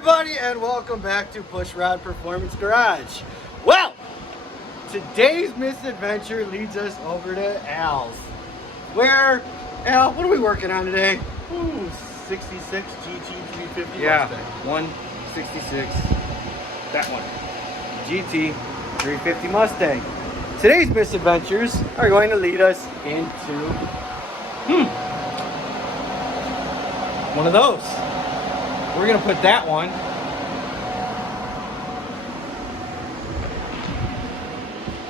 everybody, and welcome back to Push Rod Performance Garage. Well, today's misadventure leads us over to Al's. Where, Al, what are we working on today? Ooh, 66 GT350 Yeah, Mustang. 166. That one. GT350 Mustang. Today's misadventures are going to lead us into one of those. We're gonna put that one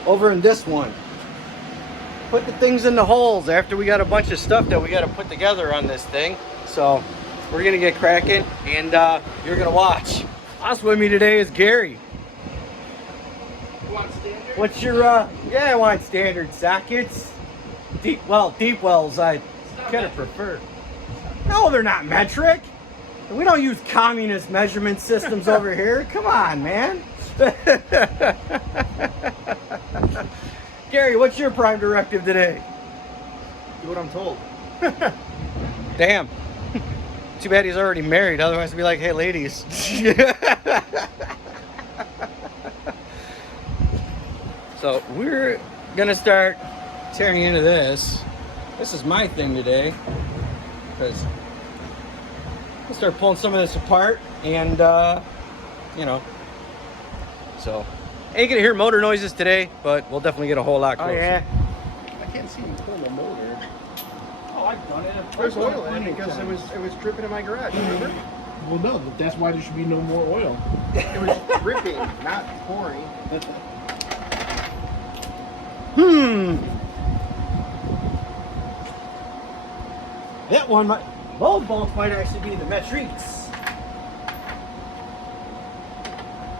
over in this one. Put the things in the holes after we got a bunch of stuff that we got to put together on this thing. So we're gonna get cracking, and you're gonna watch. Also with me today is Gary. You want standard? What's your yeah, I want standard sockets. Deep wells I kind of prefer. No, they're not metric. We don't use communist measurement systems over here. Come on, man. Gary, what's your prime directive today? Do what I'm told. Damn. Too bad he's already married. Otherwise, he'd be like, hey, ladies. So we're gonna start tearing into this. This is my thing today, because we'll start pulling some of this apart, and you know, so ain't gonna hear motor noises today, but we'll definitely get a whole lot closer. Oh yeah. I can't see you pulling the motor. Oh, I've done it. There's oil in it because it was dripping in my garage. Remember? Well, no, that's why there should be no more oil. It was dripping, not pouring. That one might, those bolts might actually be the metriques.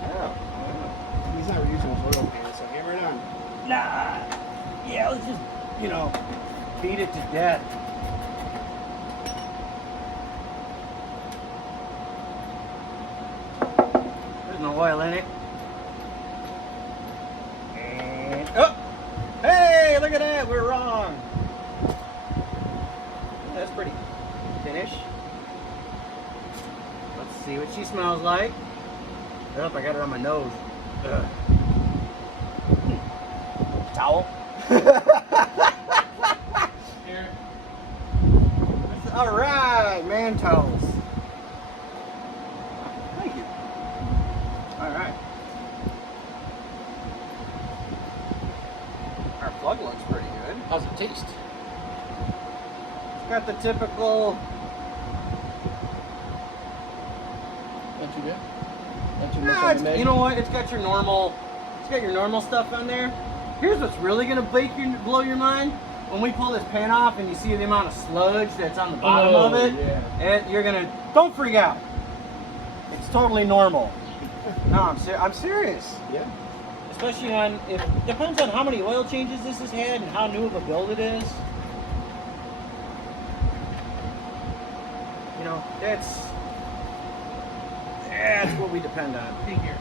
Oh. He's not reusing his oil pan, so hammer it on. Nah. Yeah, let's just, you know, beat it to death. There's no oil in it. And, oh! Hey, look at that, we're wrong. That's pretty finish. Let's see what she smells like. Oh, I got her on my nose. Ugh. Towel. Here. All right, man towels. Thank you. All right. Our plug looks pretty good. How's it taste? It's got the typical. Not too bad. Not too much Nah, on the you know what? It's got your normal. It's got your normal stuff on there. Here's what's really gonna blow your mind. When we pull this pan off and you see the amount of sludge that's on the bottom of it, yeah. you're gonna, don't freak out. It's totally normal. No, I'm serious. Yeah. Especially on, it depends on how many oil changes this has had and how new of a build it is. You know, that's what we depend on. Here.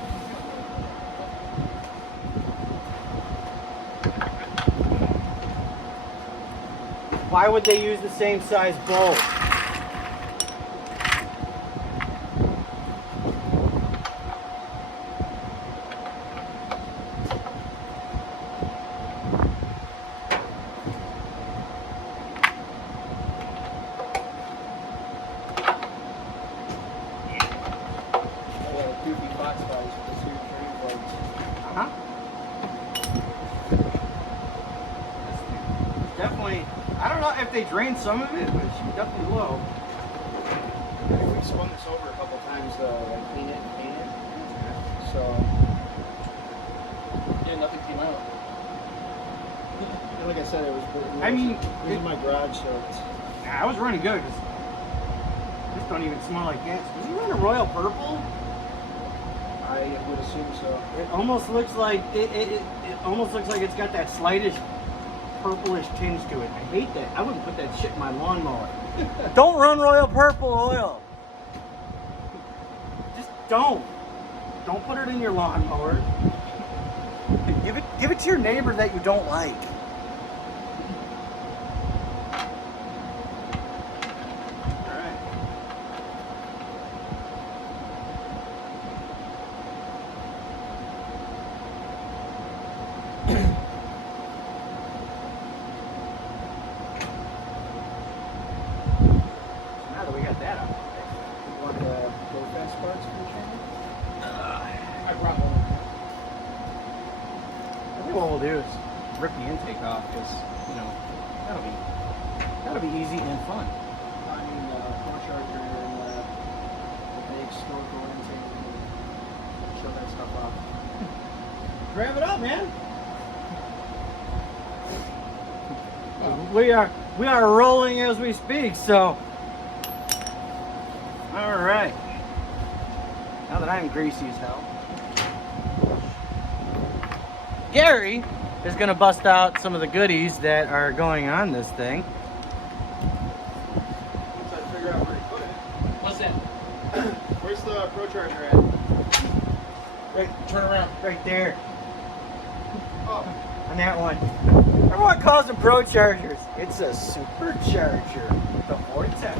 Why would they use the same size bolt? Goofy box bodies with the two frame plates. Uh-huh. Definitely, I don't know if they drained some of it, but it should be definitely low. I think we spun this over a couple times though, like clean it and paint it. So Yeah, nothing came out. and like I said, it was. I mean, it was in my garage, so it's. I was running good because this don't even smell like gas. Does he run a Royal Purple? I would assume so. It almost looks like it almost looks like it's got that slightest purplish tinge to it. I hate that. I wouldn't put that shit in my lawnmower. Don't run Royal Purple oil. Just don't. Don't put it in your lawnmower. Give it to your neighbor that you don't like. parts for the trailer? I brought one. I think what we'll do is rip the intake off because, you know, that'll be easy and fun. I mean, pro charger and the big snorkel intake. Show that stuff off. Grab it up, man. Oh. We are rolling as we speak, so all right. Now that I'm greasy as hell, Gary is gonna bust out some of the goodies that are going on this thing. I'm trying to figure out where to put it. What's that? Where's the pro charger at? Right, turn around, right there, Oh, on that one. Everyone calls them Pro Chargers. It's a supercharger with a Vortex.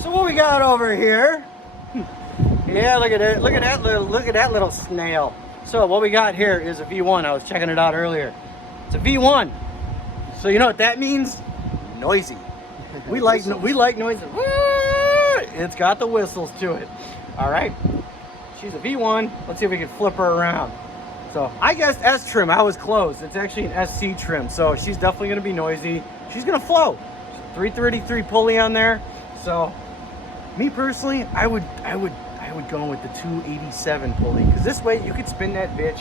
So what we got over here? Yeah, look at it. Look at that little snail. So what we got here is a V1. I was checking it out earlier. It's a V1. So you know what that means? Noisy. We like noisy. It's got the whistles to it. All right. She's a V1. Let's see if we can flip her around. So I guessed S trim. I was close. It's actually an SC trim. So she's definitely going to be noisy. She's going to flow. 333 pulley on there. So me personally, I would go with the 287 pulley because this way you could spin that bitch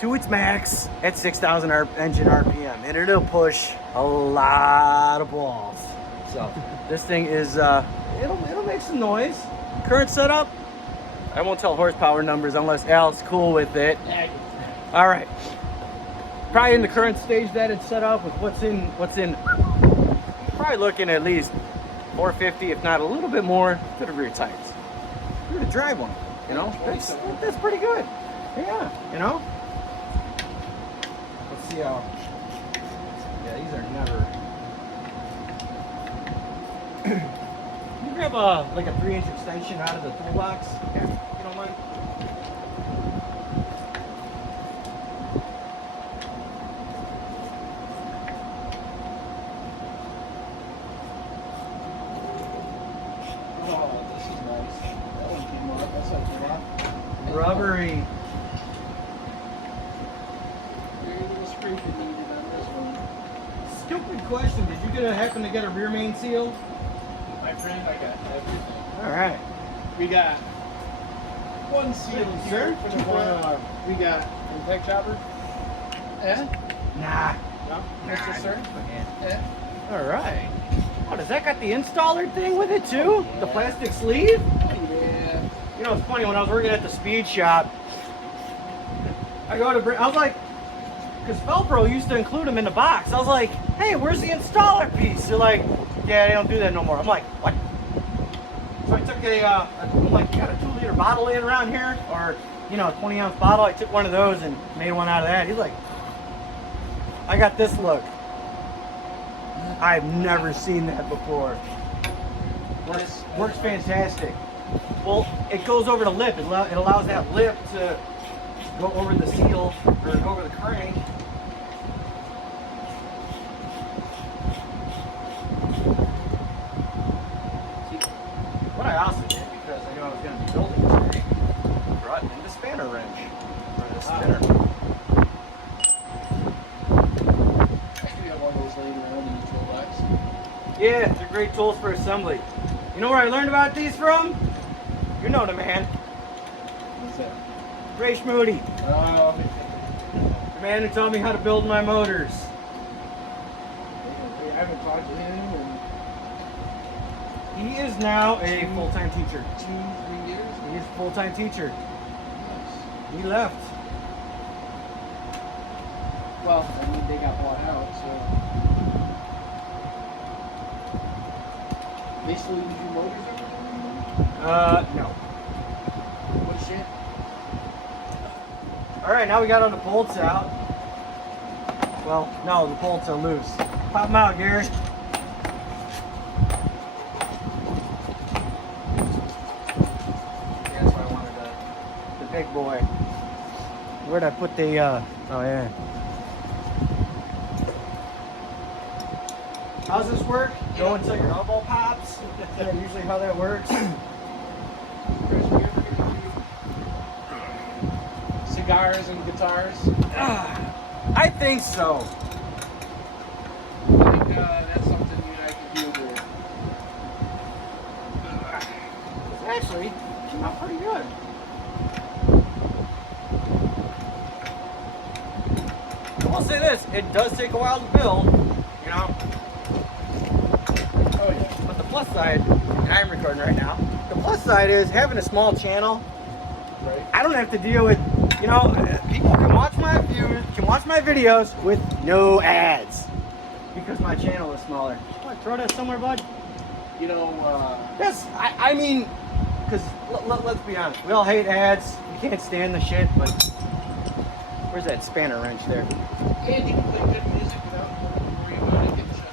to its max at 6,000 engine RPM and it'll push a lot of balls. So this thing is it'll make some noise. Current setup, I won't tell horsepower numbers unless Al's cool with it. All right. Probably in the current stage that it's set up with what's in. Probably looking at least 450, if not a little bit more, for the rear tires. You're gonna drive one, you know. That's pretty good. Yeah, you know. Let's see how. Yeah, these are never. Can you grab like a 3-inch extension out of the toolbox? Yeah, if you don't mind. Oh, this is nice. That one came off. That's like a lot. Rubbery. Very little scrape it needed on this one. Stupid question. Did you happen to get a rear main seal? My friend, I got everything. All right. We got one seal here for the one. We got impact chopper? eh? Nah. No? Mr. Sir? Eh? All right. Oh, does that got the installer thing with it too? The plastic sleeve? Yeah. You know, it's funny, when I was working at the speed shop, I was like, because Velcro used to include them in the box. I was like, hey, where's the installer piece? They're like, yeah, they don't do that no more. I'm like, what? So I took I'm like, you got a 2-liter bottle laying around here? Or, you know, a 20-ounce bottle? I took one of those and made one out of that. He's like, I got this look. I've never seen that before. Works fantastic. Well, it goes over the lip. It allows that lip to go over the seal or over the crank. See, what I also did, because I knew I was going to be building today, brought in the spanner wrench for the spinner. I do have one of those laying around in the toolbox. Yeah, they're great tools for assembly. You know where I learned about these from? You know the man, What's that? Ray Schmoody, Oh, the man who taught me how to build my motors. I haven't talked to him in He is now a full-time teacher. 2-3 years. He is a full-time teacher. Nice. He left. Well, I mean, they got bought out, so. They still use your motors over No. there? What shit? All right, now we got all the bolts out. Well, no, the bolts are loose. Pop them out, Gary. Yeah, that's why I wanted the big boy. Where'd I put the, oh yeah. How's this work? go until your elbow pops. That's usually how that works. Cigars and guitars. I think so. I think that's something you and I could do with. Actually, came out pretty good. I will say this, it does take a while to build, you know. Oh yeah. But the plus side, and I'm recording right now, the plus side is having a small channel. Right. I don't have to deal with, you know, people can watch my views, can watch my videos with no ads. Because my channel is smaller. Want to throw that somewhere, bud? You know, Yes, I mean, because let's be honest, we all hate ads. We can't stand the shit, but where's that spanner wrench there? and you can play good music without worrying about it getting shut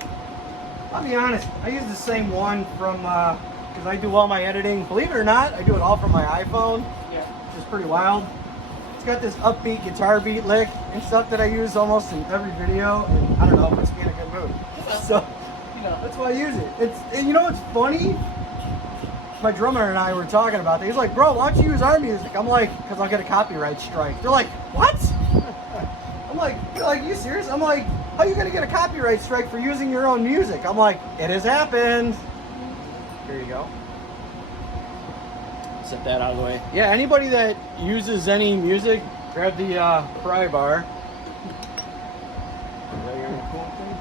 down. I'll be honest, I use the same one from, because I do all my editing. Believe it or not, I do it all from my iPhone, Yeah. which is pretty wild. It's got this upbeat guitar beat lick and stuff that I use almost in every video, and I don't know, it puts me in a good mood. So, You know. that's why I use it. And you know what's funny? My drummer and I were talking about that. He's like, bro, why don't you use our music? I'm like, because I'll get a copyright strike. They're like, what? I'm like, you serious? I'm like, how are you going to get a copyright strike for using your own music? I'm like, it has happened. Here you go. Set that out of the way. Yeah, anybody that uses any music, grab the pry bar. Is that your cool thing?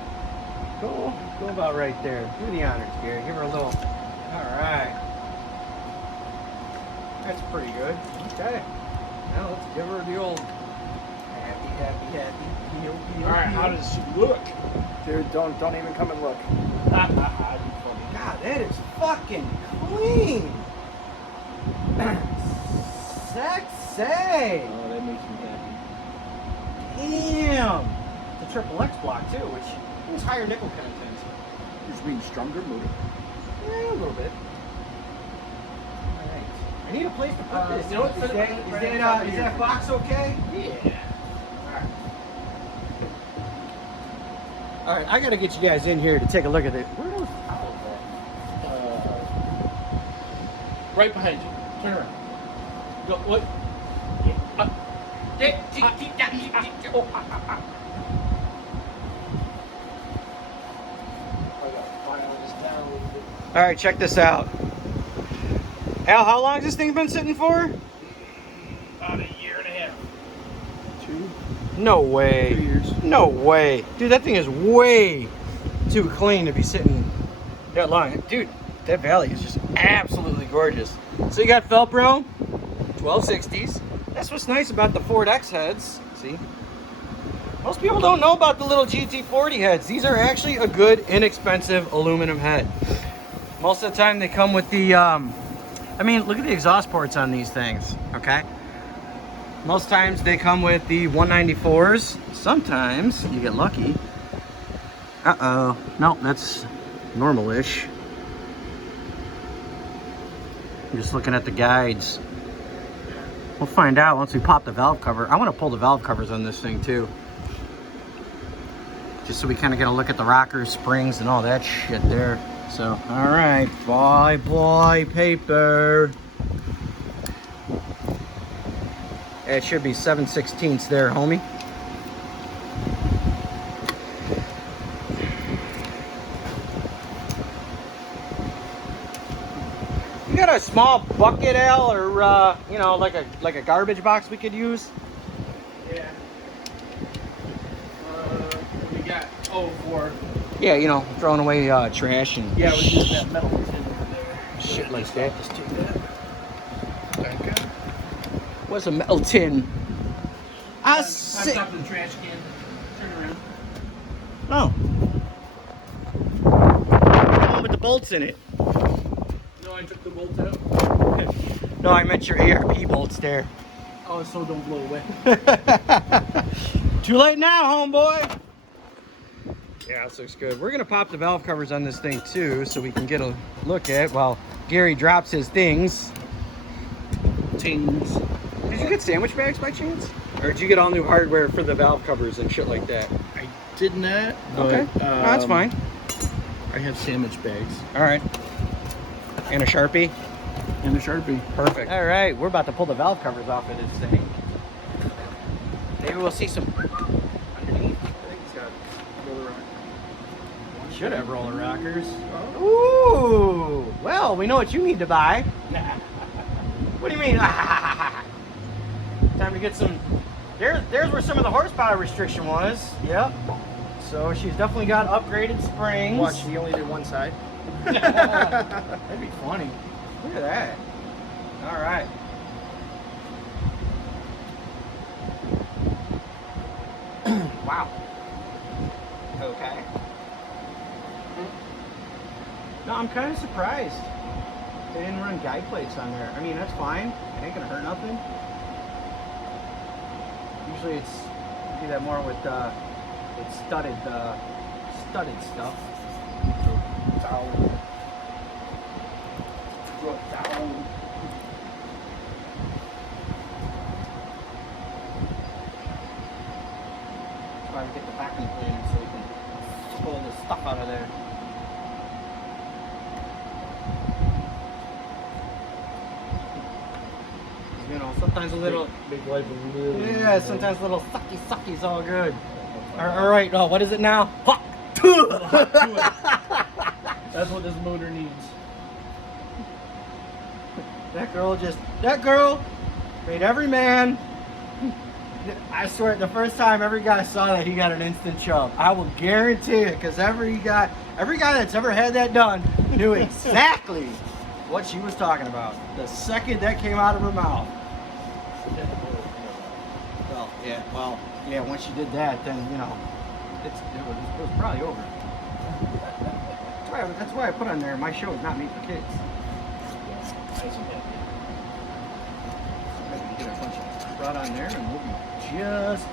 Go about right there. Do the honors, Gary. Give her a little. All right. That's pretty good. Okay. Now let's give her the old happy. Heel. All right. How does she look? Dude, don't even come and look. That'd be funny. God, that is fucking clean. Sexy. Oh, that makes me happy. Damn. It's a triple X block too, which means higher nickel content. Which means stronger motor. Yeah, a little bit. All right. I need a place to put this. You know what? Is that box okay? Yeah. All right, I gotta get you guys in here to take a look at it. Where are those towels at? Right behind you. Turn around. Go. What? All right, check this out. Al, how long has this thing been sitting for? About a year and a half. 2 No way. 2 years. No way. Dude, that thing is way too clean to be sitting that long. Dude, that valley is just absolutely gorgeous. So you got Velcro, 1260s. That's what's nice about the Ford X heads. See? Most people don't know about the little GT40 heads. These are actually a good, inexpensive aluminum head. Most of the time they come with the, I mean, look at the exhaust ports on these things, okay? Most times they come with the 194s. Sometimes you get lucky. Uh-oh. Nope, that's normal-ish. I'm just looking at the guides. We'll find out once we pop the valve cover. I want to pull the valve covers on this thing too. Just so we kind of get a look at the rockers, springs, and all that shit there. So, all right, bye, paper. It should be 7/16 there, homie. You got a small bucket, Al, or you know, like a garbage box we could use? Yeah. We got for Yeah, you know, throwing away trash and we just that metal tin over there. shit like that. Just take that. Thank you. What's a metal tin? I On see. top of the trash can. Turn around. Oh. The one with the bolts in it. No, I took the bolt out. No, I meant your ARP bolts there. Oh, so don't blow away. Too late now, homeboy. Yeah, this looks good. We're gonna pop the valve covers on this thing too, so we can get a look at while Gary drops his things. Tings. Did you get sandwich bags by chance? Or did you get all new hardware for the valve covers and shit like that? did not. But, Okay, no, that's fine. I have sandwich bags All right. And a Sharpie. and a Sharpie. Perfect. All right, we're about to pull the valve covers off of this thing. Maybe we'll see some underneath. I think he's got roller rock. Should have roller rockers. Ooh. Well, we know what you need to buy. What do you mean? Time to get some. There's where some of the horsepower restriction was. Yep. So she's definitely got upgraded springs. Watch, he only did one side. That'd be funny. Look at that. All right. Wow. Okay. No, I'm kind of surprised they didn't run guide plates on there. I mean, that's fine. It ain't gonna hurt nothing. Usually it's you do that more with it's studded stuff. Down. Try to get the vacuum cleaner so we can pull the stuff out of there. You know, sometimes a little, Big life of living. yeah, sometimes a little sucky's all good. All right, oh, what is it now? Fuck. That's what this motor needs. That girl made every man. I swear, the first time every guy saw that, he got an instant chub. I will guarantee it, because every guy that's ever had that done knew exactly what she was talking about the second that came out of her mouth. Well, yeah. Once she did that, then you know, it was probably over. That's why I put on there. My show is not made for kids. Maybe get a bunch of crud on there, and we'll be just.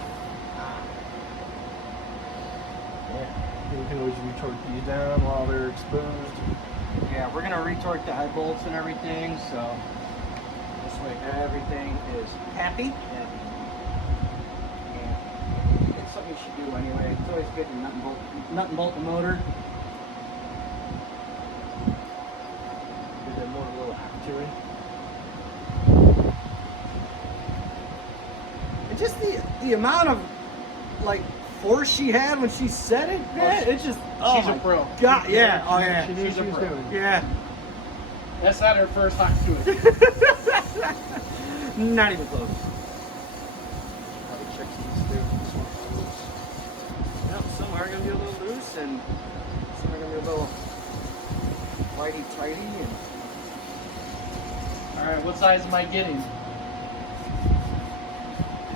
Yeah. You can always retorque these down while they're exposed. Yeah, we're gonna retorque the eye bolts and everything, so this way everything is happy. And it's something you should do anyway. It's always good to nut and bolt the motor. Give that motor a little aperture. And just the amount of like force she had when she said it, man, it's just She's a pro. God, yeah, oh yeah, She knew she's what a she was pro. doing. Yeah, That's not her first hot to it. not even close. Probably check these too. This one's loose. Yep, some are gonna be a little loose, and some are gonna be a little whitey-tighty. And All right, what size am I getting?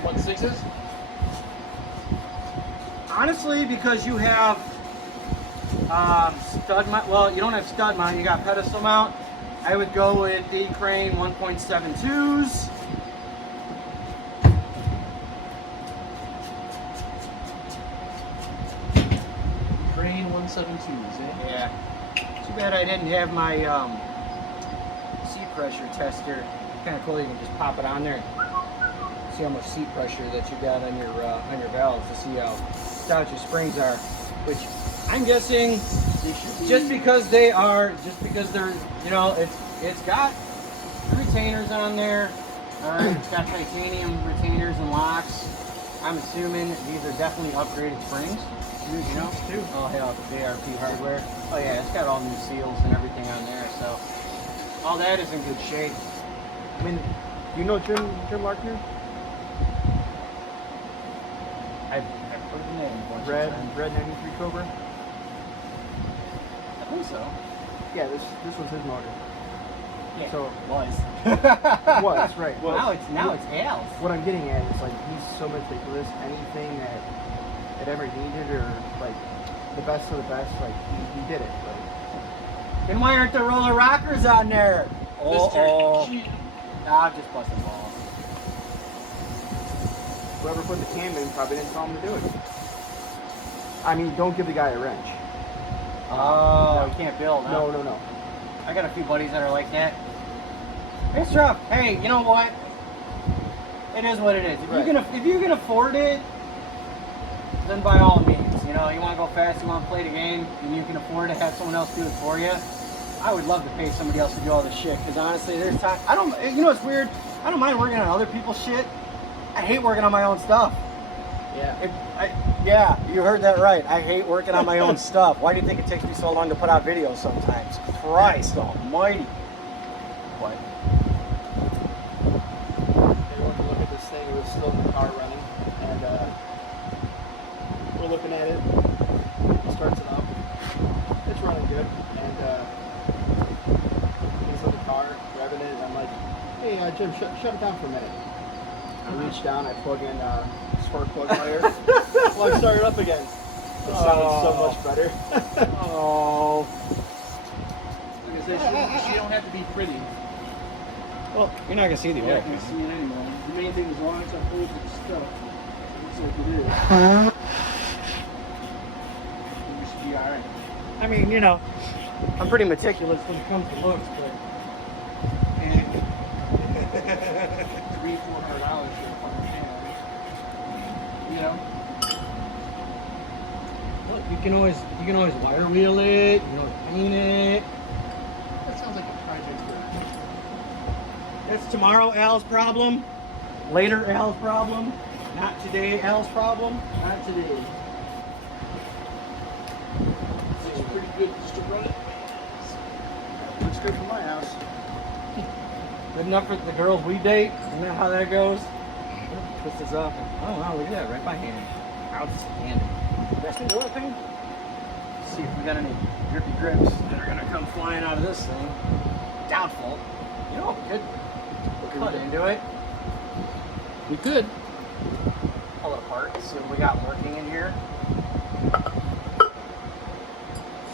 1/6s? honestly, because you have stud mount, well, you don't have stud mount, you got pedestal mount, I would go with the Crane 1.72s. Crane 172s, eh? Yeah. Too bad I didn't have my seat pressure tester. Kind of cool, you can just pop it on there. See how much seat pressure that you got on your valves to see how stout your springs are. Which I'm guessing, just because they're, you know, it's got retainers on there. It's got titanium retainers and locks. I'm assuming these are definitely upgraded springs. You know, too. Oh hell, ARP hardware. Oh yeah, it's got all new seals and everything on there. So all that is in good shape. I mean, you know Jim Larkner? I've heard the name a bunch of Red times. 93 Cobra. I think so. Yeah, this was his motor. Yeah. So was. was right. Well, now it's Al's. What I'm getting at is like he's so meticulous. Anything that it ever needed, or like the best of the best, like he did it. Like, And why aren't the roller rockers on there? Mr. G. Nah, I'm just busting balls. whoever put the cam in probably didn't tell him to do it. I mean, don't give the guy a wrench. Oh, No. you can't build, huh? No. I got a few buddies that are like that. It's rough. Hey, you know what? It is what it is. If Right. you can afford it, then by all means. You know, you want to go fast, you want to play the game, and you can afford to have someone else do it for you. I would love to pay somebody else to do all this shit, because honestly, there's time. You know what's weird? I don't mind working on other people's shit. I hate working on my own stuff. Yeah. Yeah, you heard that right. I hate working on my own stuff. Why do you think it takes me so long to put out videos sometimes? Christ almighty. What? Everyone can look at this thing. It was still in the car running, and we're looking at it. He starts it up. It's running good, and he's in the car, revving it, and I'm like, "Hey, Jim, shut it down for a minute." I reach down, I plug in spark plug wire. Well, I start it up again. It sounds so much better. Oh. Like I said, she don't have to be pretty. Well, you're not going to see the You're oil. not going to see it anymore. The main thing is as long as I hold it stuff, it looks like it is. You should be alright. I mean, you know, I'm pretty meticulous when it comes to looks, but... $300-$400 for a fucking can. You know? Well, you can always wire wheel it, you can always paint it. That sounds like a project for That's tomorrow Al's problem, later Al's problem, not today Al's problem. Not today. Looks pretty good just to run it. Looks good for my house. Good enough for the girls we date. You know how that goes? Twist this up. Oh wow, look at that, right by hand. Outstanding. That's the other thing. See if we got any drippy drips that are gonna come flying out of this thing. Doubtful. You know, we could cut into it. We could. Pull it apart, see what we got lurking in here.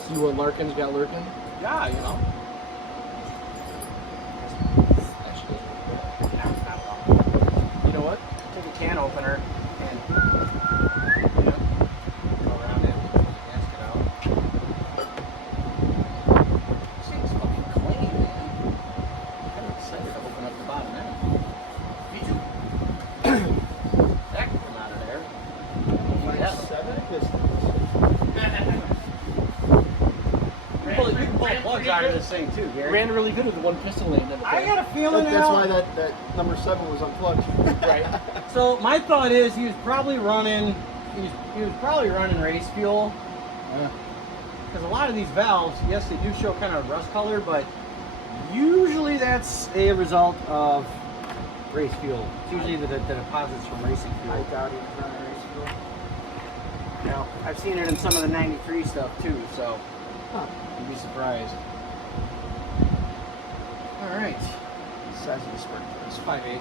See what Larkin's got lurking? Yeah, you know. You know what? Take a can opener and you know, go around it, gasket out. Seems fucking clean, man. I'm excited to open up the bottom end. Me too. That can come out of there. Like 7 pistons. You can pull plugs out of this thing too, Gary. Ran really good with the one piston lane. I got a feeling That's now. why that number 7 was unplugged. Right. So my thought is he was probably running race fuel. Because a lot of these valves, yes, they do show kind of rust color, but usually that's a result of race fuel. It's usually the deposits from racing I fuel. doubt he was running race fuel. You know, I've seen it in some of the 93 stuff too, so Huh. you'd be surprised. All right, Size of the spark it's plug. 5/8.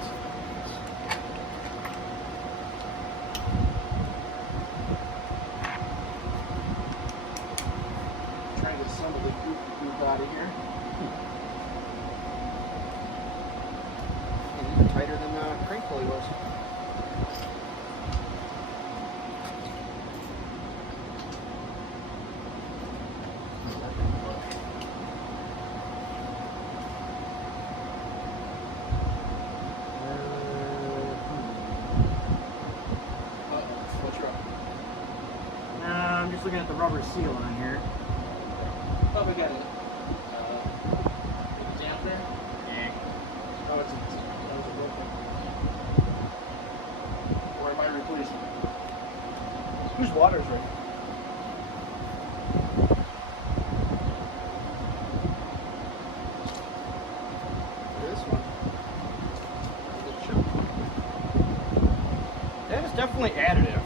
Trying to assemble the group out of here. Even tighter than the crank pulley was. What's wrong? I'm just looking at the rubber seal on here. Oh, we got it. Damp there? Oh, it's that was a broken. Or am I replacing? Whose water's right? This one. That is definitely additive.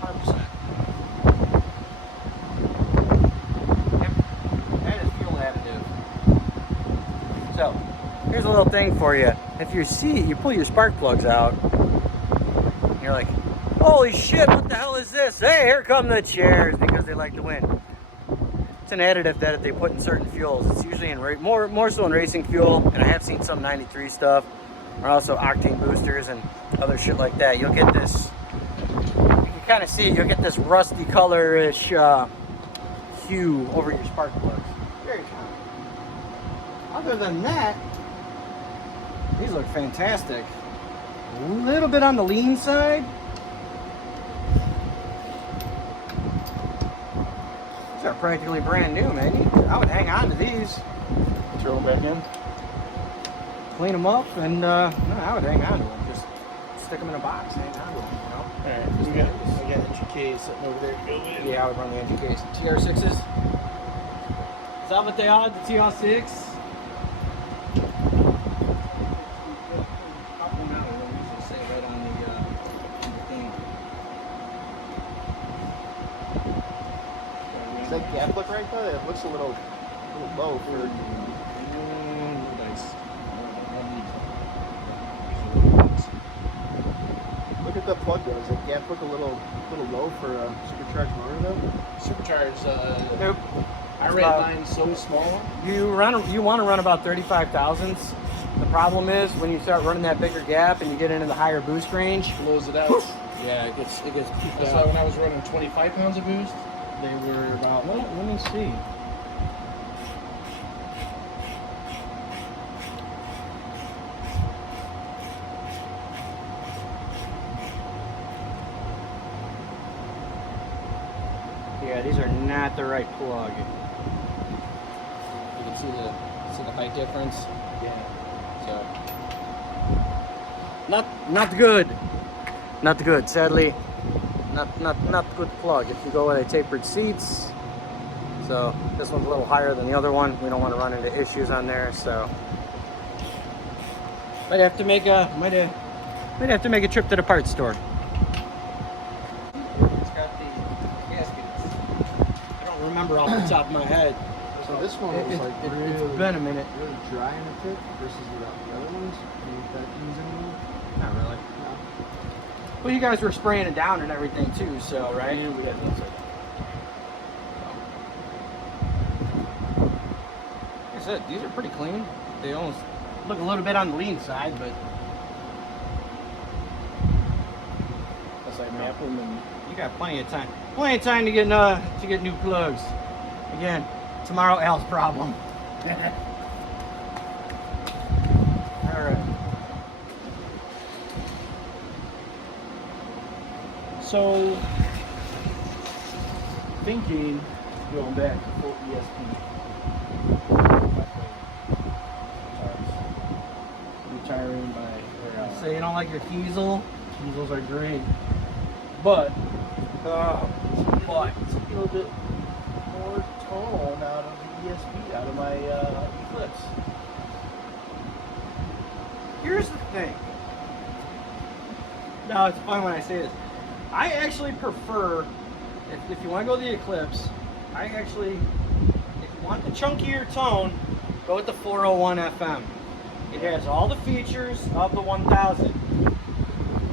100%. Yep. That is fuel additive. So, here's a little thing for you. If you pull your spark plugs out, you're like, holy shit, what the hell is this? Hey, here come the chairs, because they like to win. It's an additive that they put in certain fuels. It's usually in more so in racing fuel, and I have seen some 93 stuff, or also octane boosters and other shit like that. You'll get this, you can kind of see it, you'll get this rusty color-ish hue over your spark plugs. Very common. Other than that, these look fantastic. A little bit on the lean side. are practically brand new, man. I would hang on to these. Throw them back in. Clean them up, and no, I would hang on to them. Just stick them in a box, hang on to them, you know? Alright, I got NGK sitting over there. Yeah, I would run the NGKs. TR6s. Is that what they are, the TR6? Does that gap look right though? It looks a little low for. Nice. Look at the plug though. Does that gap look a little low for a supercharged motor though? Supercharged. Nope. I ran mine so small. You want to run about 35 thousandths. The problem is when you start running that bigger gap and you get into the higher boost range. Blows it out. Yeah, it gets peaked That's out. why when I was running 25 pounds of boost, they were about. Well, let me see. Yeah, these are not the right plug. You can see the height difference. Yeah. So not good. Not good. Sadly, not good plug. If you go with a tapered seats, so this one's a little higher than the other one. We don't want to run into issues on there, so might have to make a trip to the parts store. It's got the gaskets. I don't remember off the top of my head. So this one was like really, it's been a minute. really dry in the tip versus the other ones. Do you think that means anything? Not really. No. Well, you guys were spraying it down and everything too, so right? And we had the inside. Like I said, these are pretty clean. They almost look a little bit on the lean side, but That's like map them and. you got plenty of time. Plenty of time to get new plugs. Again, tomorrow Al's problem. All right. So, thinking going back to full ESP. Retiring by. So you don't like your Kiesel? Diesels are great, but it's a little bit more tone out of the ESP, out of my Eclipse. Here's the thing. No, it's fun when I say this. I actually prefer, if you want to go the Eclipse, if you want the chunkier tone, go with the 401 FM. It has all the features of the 1000,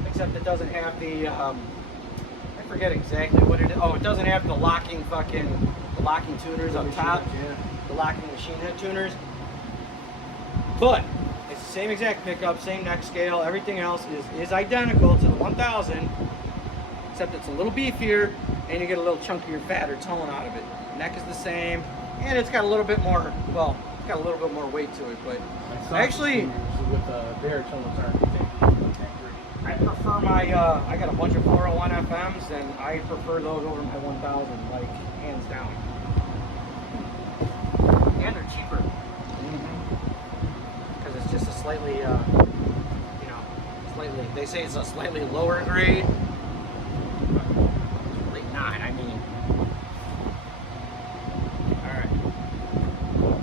except it doesn't have the, I forget exactly what it is. Oh, it doesn't have the locking tuners up top, the locking machine head tuners. But it's the same exact pickup, same neck scale, everything else is identical to the 1000, except it's a little beefier and you get a little chunkier, fatter tone out of it. Neck is the same, and it's got a little bit more, well, it's got a little bit more weight to it, but actually, with baritones aren't I prefer my, I got a bunch of 401 FMs, and I prefer those over my 1000, like, hands down. And they're cheaper. Because it's just a slightly, they say it's a slightly lower grade. But it's really not, I mean. Alright.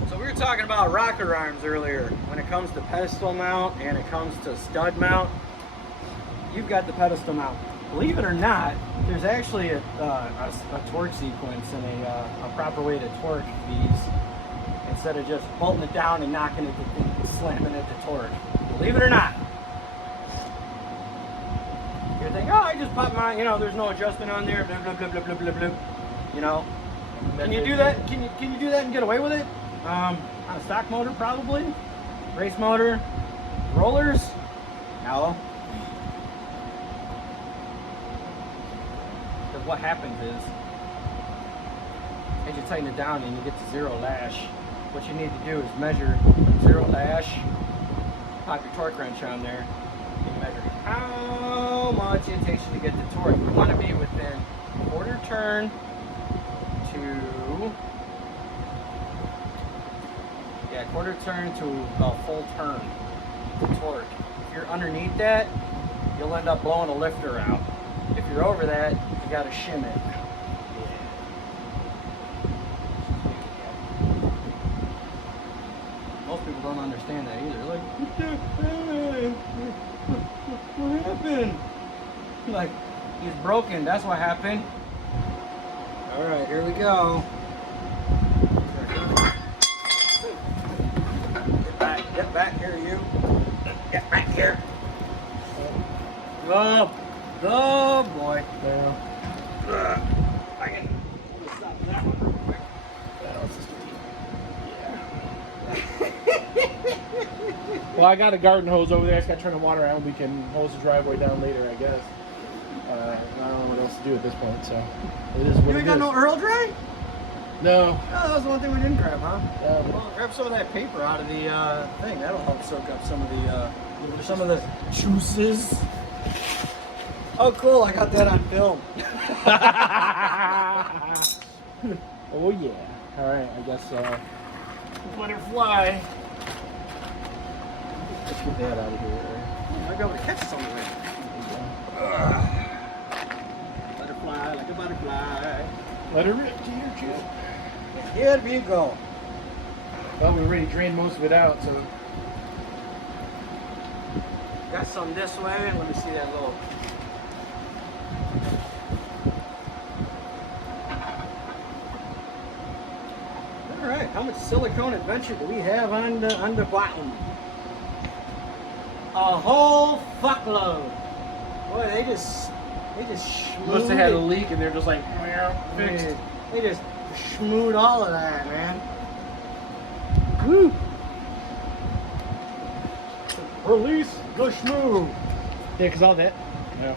So we were talking about rocker arms earlier. When it comes to pedestal mount and it comes to stud mount, you've got the pedestal mount. Believe it or not, there's actually a torque sequence and a proper way to torque these instead of just bolting it down and knocking it and slamming it to torque. Believe it or not. You're thinking, oh, I just popped my, there's no adjustment on there, blah, blah, blah, blah, blah, blah, blah. Can you do that? Can you do that and get away with it? On a stock motor, probably. Race motor. Rollers? No. Because what happens is, as you tighten it down and you get to zero lash, what you need to do is measure zero lash, pop your torque wrench on there, and measure how much it takes you to get the torque. You want to be within quarter turn to to, yeah, quarter turn to about full turn, the torque. If you're underneath that, you'll end up blowing a lifter out. If you're over that, you gotta shim it. Most people don't understand that either. Like, what happened? Like, he's broken, that's what happened. Alright, here we go. Get back here, you. Get back here. Oh, oh boy. Yeah. I can stop that one real quick. Well, I got a garden hose over there. I just got to turn the water on. We can hose the driveway down later, I guess. I don't know what else to do at this point, so it is what You it ain't got is. no Earl Dry? No. Oh, that was the one thing we didn't grab, huh? Yeah, Well, grab some of that paper out of the thing. That'll help soak up some of the juices. Oh, cool! I got that on film. Oh yeah. All right. I guess let her fly. Let's get that out of here. I might be able to catch some of it. Butterfly like a butterfly. Let her rip to your chip. Here we go. Well, we already drained most of it out, so. Got some this way. Let me see that little. All right, how much silicone adventure do we have on the bottom? A whole fuckload. Boy, they just Must have had a schmoozed leak, and they're just like, fixed. it. They just schmooed all of that, man. Woo! Release the schmoo. Yeah, because all that. Yeah.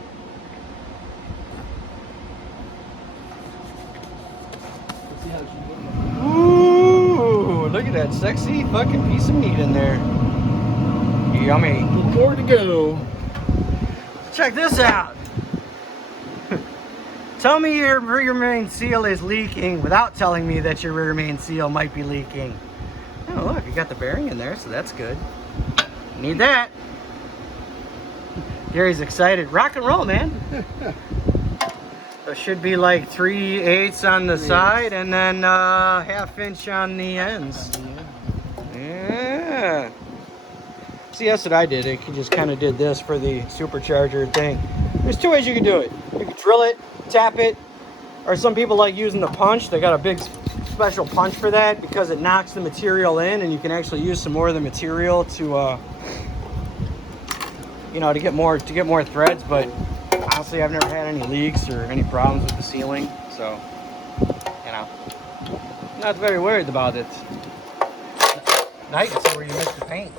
Let's see how she goes. Ooh, look at that sexy fucking piece of meat in there. Yummy. More to go. Check this out. Tell me your rear main seal is leaking without telling me that your rear main seal might be leaking. Oh, look, you got the bearing in there, so that's good. Need that. Gary's excited. Rock and roll, man. There should be like 3/8 on the side and then 1/2 inch on the ends. Yeah. See, that's what I did. I just kind of did this for the supercharger thing. There's two ways you can do it. You can drill it, tap it, or some people like using the punch. They got a big special punch for that because it knocks the material in, and you can actually use some more of the material to, you know, to get more threads. But honestly, I've never had any leaks or any problems with the sealing, so you know, not very worried about it. Now you can see where you missed the paint.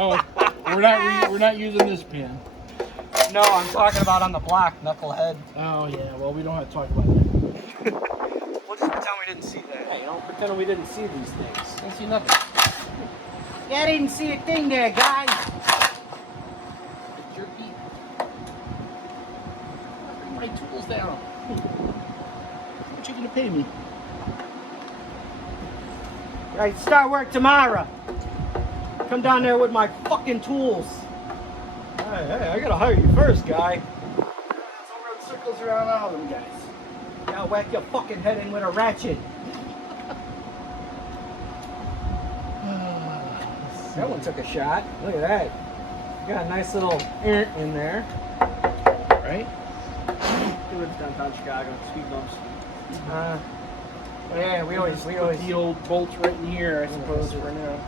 Oh, we're not using this pin. No, I'm talking about on the block, knucklehead. Oh yeah, well we don't have to talk about that. We'll just pretend we didn't see that. Hey, don't pretend we didn't see these things. Don't see nothing. Yeah, I didn't see a thing there, guys. It's your feet. Bring my tools down. What you gonna pay me? I start work tomorrow. Come down there with my fucking tools. Hey, I gotta hire you first, guy. Let's run circles around all of them guys. I'll whack your fucking head in with a ratchet. That one took a shot. Look at that. Got a nice little in there. Right? He lives downtown Chicago, speed bumps. Yeah, we always. Put the old bolts right in here, I suppose, for now.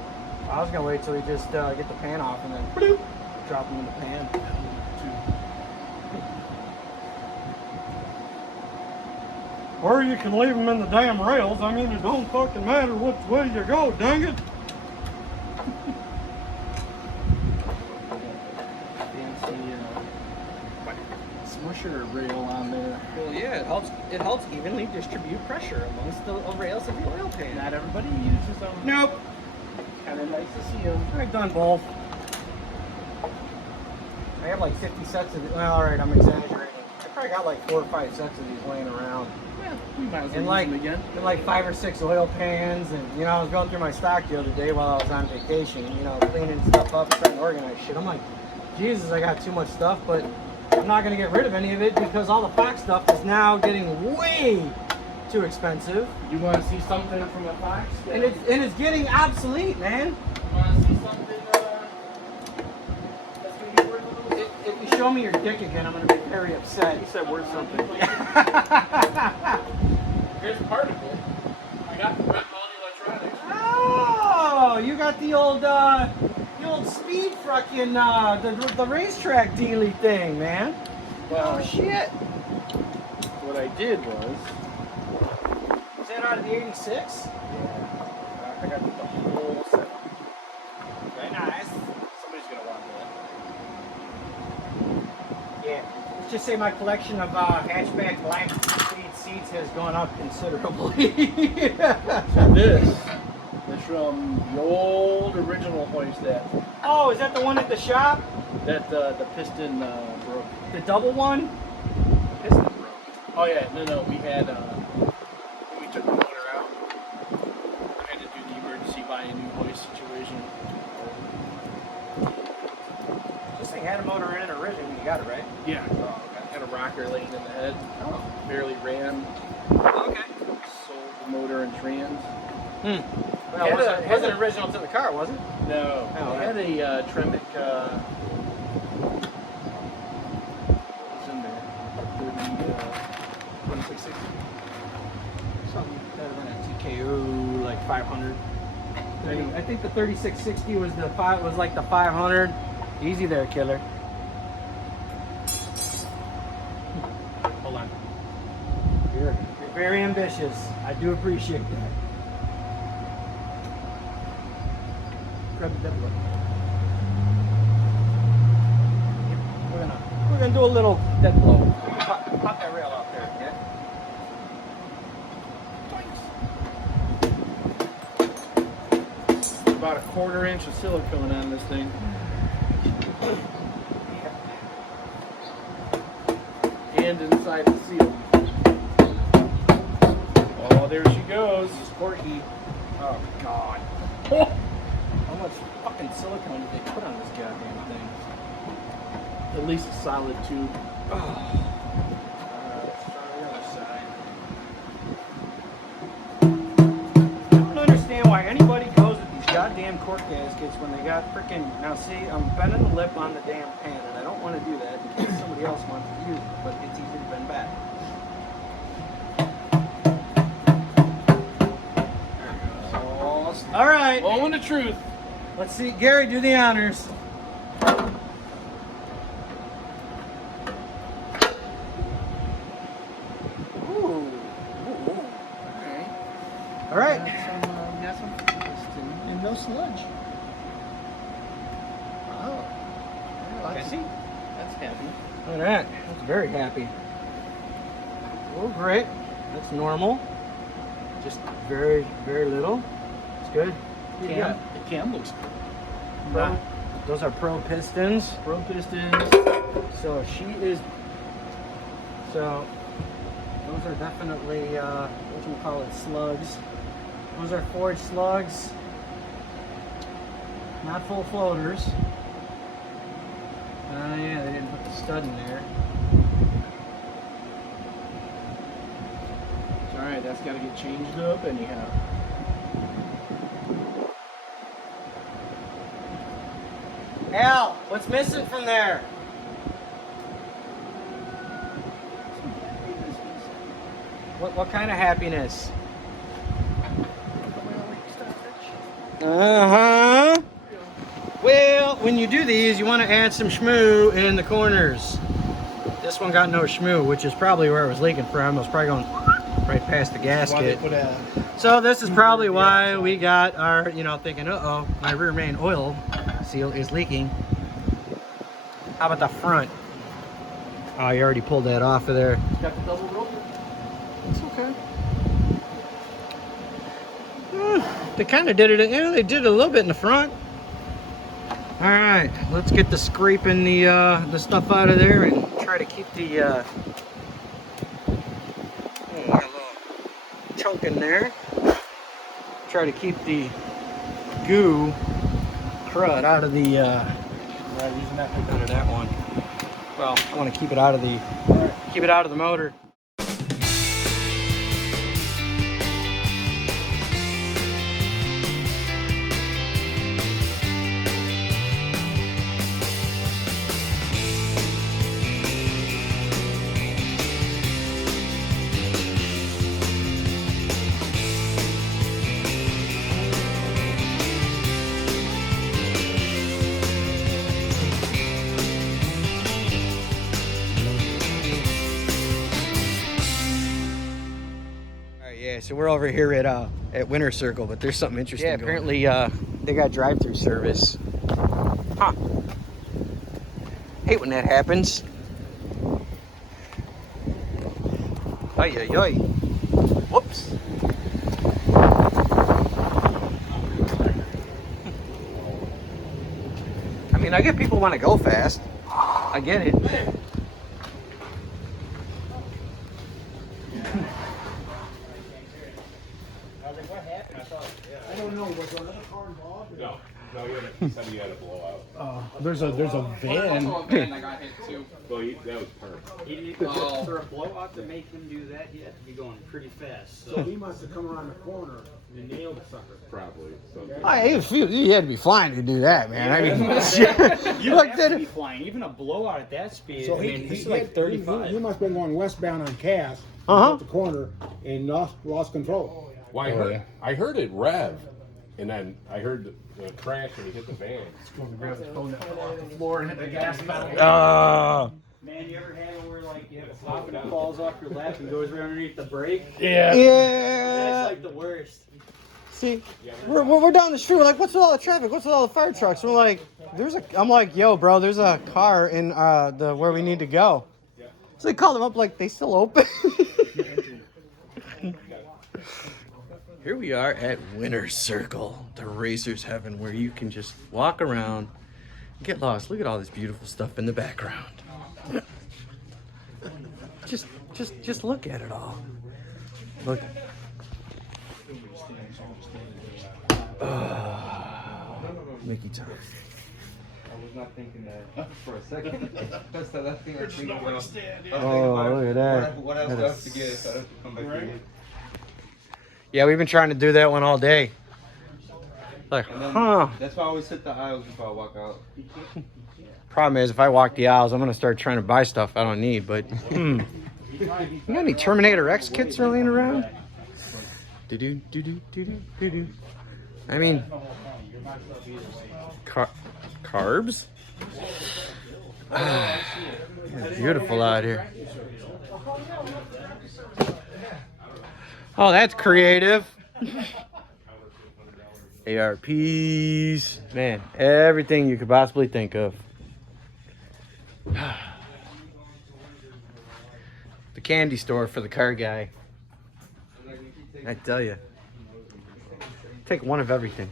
I was gonna wait till we just get the pan off and then bloop, drop them in the pan. Or you can leave them in the damn rails. I mean, it don't fucking matter which way you go, dang it. Fancy smusher rail on there. Well, yeah, it helps evenly distribute pressure amongst the rails of the oil pan. Not everybody uses them. Nope. Kind of nice to see them. I've done both. I have like 50 sets of it. Well, all right, I'm exaggerating. probably got like 4 or 5 sets of these laying around. Yeah, we might as well And use like, them again. and like 5 or 6 oil pans, and you know, I was going through my stock the other day while I was on vacation, you know, cleaning stuff up and trying to organize shit. I'm like, Jesus, I got too much stuff, but I'm not gonna get rid of any of it because all the Fox stuff is now getting way too expensive. You want to see something from a Fox? And it's getting obsolete, man. You want to see something that's going to be worth a little? If you show me your dick again, I'm gonna be very upset. He said worth something. Here's part of it. I got the Brett Multi Electronics. Oh, you got the old speed fucking the racetrack dealy thing, man. Well, Oh shit. what I did was, Was that out of the 86? I got the whole set. Very nice. Somebody's going to want that. Yeah. Let's just say my collection of hatchback black speed seats has gone up considerably. So this is from the old original hoist that Oh, is that the one at the shop? the piston broke. The double one? Piston broke. Oh yeah, no, we had when we took the motor out, I had to do the emergency buy a new hoist situation. This thing had a motor in it originally when you got it, right? Yeah. Had a rocker laying in the head. Oh. Barely ran. Okay. Sold the motor and trans. Well, it wasn't original to the car, was it? No. Oh, I had a Tremec. What was in there? 2660. Something better than a TKO, like 500. I think the 3660 was like the 500. Easy there, killer. Hold on. You're very ambitious. I do appreciate that. Grab the double. We're gonna do a little dead blow. Pop that rail out there, yeah. About a 1/4 inch of silicone on this thing. And inside the seal. Oh, there she goes. Corky. Oh God. How much fucking silicone did they put on this goddamn thing? At least a solid tube. Let's try the other side. I don't understand why anybody goes with these goddamn cork gaskets when they got freaking. Now see, I'm bending the lip on the damn pan, and I don't want to do that in case somebody else wants to use it, but it's easy to bend back. All right. Moment of truth. Let's see. Gary, do the honors. Ooh. All right. Got some piston and no sludge. Oh. I see. That's happy. Look at that. That's very happy. Oh, great. That's normal. Just very, very little. It's good. The cam looks Pro, those are pro pistons. pro pistons. So she is. So those are definitely what you call it, slugs. Those are forged slugs, not full floaters. Yeah, they didn't put the stud in there. It's alright, that's got to get changed up anyhow. Al, what's missing from there? What kind of happiness? Uh-huh. Well, when you do these, you want to add some schmoo in the corners. This one got no schmoo, which is probably where it was leaking from. It was probably going right past the gasket. So this is probably why we got our, thinking, uh-oh, my rear main oil seal is leaking. How about the front? Oh, you already pulled that off of there. Got the double rope? It's okay. They kind of did it, they did it a little bit in the front. All right, let's get the scraping the stuff out of there and try to keep the oh, got a little chunk in there. Try to keep the goo crud out of the out of that one. Well, I want to keep it out of the motor. Yeah, so we're over here at Winter Circle, but there's something interesting. Yeah, apparently they got drive-through service. Huh. Hate when that happens. Ay ay ay. Whoops. I mean, I get people want to go fast. I get it. I don't know, was there another car involved? No, he said he had a blowout. There's a van. I got hit too. Well, that was perfect. For a blowout to make him do that, he had to be going pretty fast. So he must have come around the corner and nailed the sucker. Probably. So. You had to be flying to do that, man. I mean, You have to be flying. Even a blowout at that speed. So I mean, he's like 35. He must have been going westbound on Cass Uh-huh. at the corner and lost control. Well, I heard it rev, and then I heard the crash when he hit the van. Floor and hit the gas pedal. Man, you ever had it where like you have a flop and it falls off your lap and goes right underneath the brake? Yeah. That's like the worst. See, we're down the street. We're like, what's with all the traffic? What's with all the fire trucks? We're like, I'm like, yo, bro, there's a car in the where we need to go. So they called them up, like, they still open. Here we are at Winter Circle, the racer's heaven, where you can just walk around, get lost. Look at all this beautiful stuff in the background. Just look at it all. Look. Mickey Toast. I was not thinking that for a second. That's the last thing I was thinking about. Oh, look at that. What else do I have to get if I have to come back here? Yeah, we've been trying to do that one all day. Like, That's why I always hit the aisles before I walk out. Problem is, if I walk the aisles, I'm gonna start trying to buy stuff I don't need. But you got any Terminator X kits laying around? Do. I mean, carbs. It's beautiful out here. Oh, that's creative. ARPs, man, everything you could possibly think of. The candy store for the car guy. I tell you, take one of everything.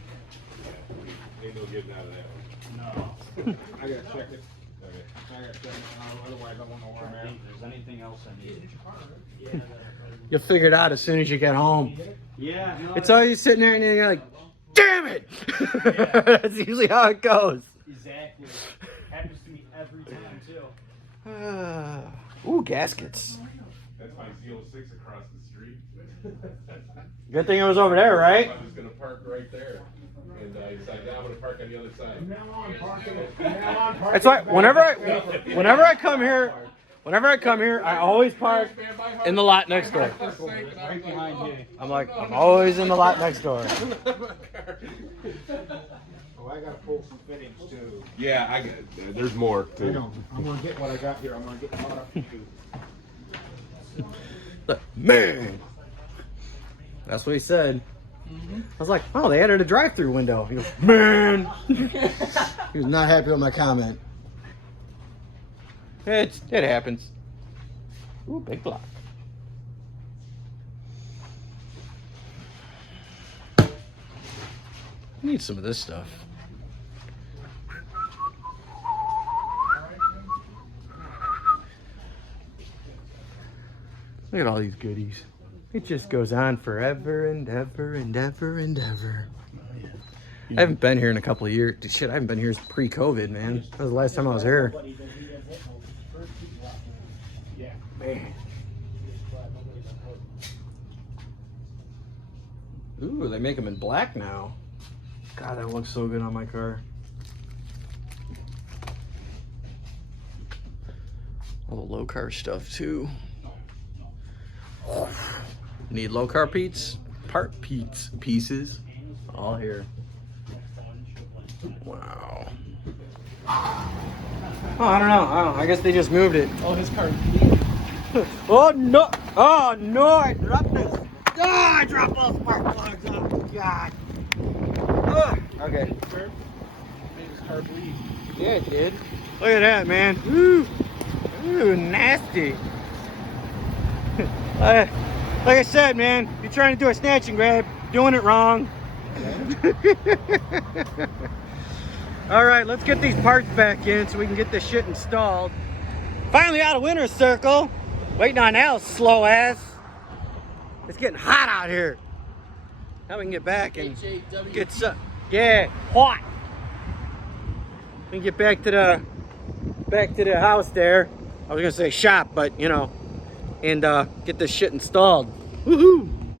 Ain't no getting out of that one. No. I gotta check it. Okay. I gotta check it. Otherwise, I won't know where I'm at. If there's anything else I need. You'll figure it out as soon as you get home. Yeah, no. It's always sitting there and you're like, damn it! That's usually how it goes. Exactly. Happens to me every time too. Ooh, gaskets. That's my Z06 across the street. Good thing it was over there, right? I was going to park right there. And I decided, I'm going to park on the other side. That's why whenever I come here, I always park in the lot next door. Right behind you. I'm always in the lot next door. Oh, I gotta pull some fittings too. Yeah, I got. There's more I too. know. I'm gonna get what I got here. I'm gonna get caught up too. Look, man. That's what he said. I was like, oh, they added a drive-through window. He goes, man. He was not happy with my comment. It happens. Ooh, big block. Need some of this stuff. Look at all these goodies. It just goes on forever and ever and ever and ever. I haven't been here in a couple of years. Shit, I haven't been here since pre-COVID, man. That was the last time I was here. Man. Ooh, they make them in black now. God, that looks so good on my car. All the low car stuff too. Need low car pieces. All here. Wow. Oh, I don't know. I guess they just moved it. Oh, his car. Oh no! Oh no! I dropped this. Oh, I dropped all spark plugs. Oh God. Ugh. Okay. Made his car bleed. Yeah, it did. Look at that, man. Ooh, ooh, nasty. Like I said, man, you're trying to do a snatch and grab, doing it wrong. All right, let's get these parts back in so we can get this shit installed. Finally out of winner's circle. Waiting on Al's slow ass. It's getting hot out here. Now we can get back and get some. Yeah, hot. We can get back to the house there. I was gonna say shop, but you know, and get this shit installed. Woohoo!